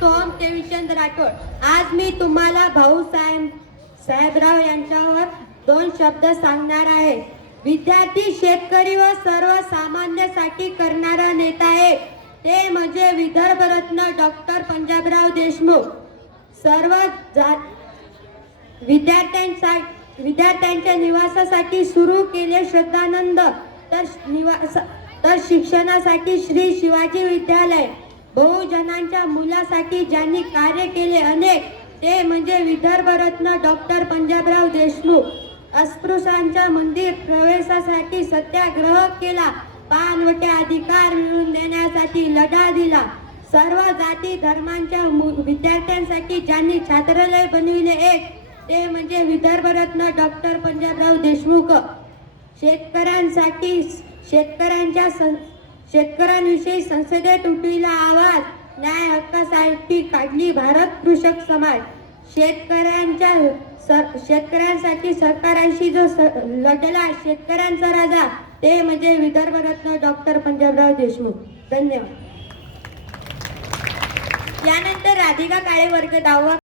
सोहम देवीचंद राठोड. आज मी तुम्हाला भाऊसाहेब साहेबराव यांच्यावर दोन शब्द सांगणार आहे. विद्यार्थी शेतकरी व सर्वसामान्यासाठी करणारा नेता आहे. ते म्हणजे विदर्भरत्न डॉक्टर पंजाबराव देशमुख. सर्व जात विद्यार्थ्यांसाठी विद्यार्थ्यांच्या निवासासाठी सुरू केले श्रद्धानंद तर निवास तर शिक्षणासाठी श्री शिवाजी विद्यालय. बहुजनांच्या मुलासाठी ज्यांनी कार्य केले अनेक ते म्हणजे विदर्भरत्न डॉक्टर पंजाबराव देशमुख. अस्पृश्यांच्या मंदिर प्रवेशासाठी सत्याग्रह केला पानवटे अधिकार मिळवून देण्यासाठी लढा दिला. सर्व जाती धर्मांच्या मु- विद्यार्थ्यांसाठी ज्यांनी छात्रालय बनविले एक ते म्हणजे विदर्भरत्न डॉक्टर पंजाबराव देशमुख. शेतकऱ्यांसाठी शेतकऱ्यांच्या सं- शेतकऱ्यांविषयी संसदेत उठविला आवाज न्याय हक्कासाठी काढली भारत कृषक समाज. शेतकऱ्यांच्या सर शेतकऱ्यांसाठी सरकारांशी जो स- लढला शेतकऱ्यांचा राजा ते म्हणजे विदर्भरत्न डॉक्टर पंजाबराव देशमुख. धन्यवाद. यानंतर राधिका काळे वर्ग दहावा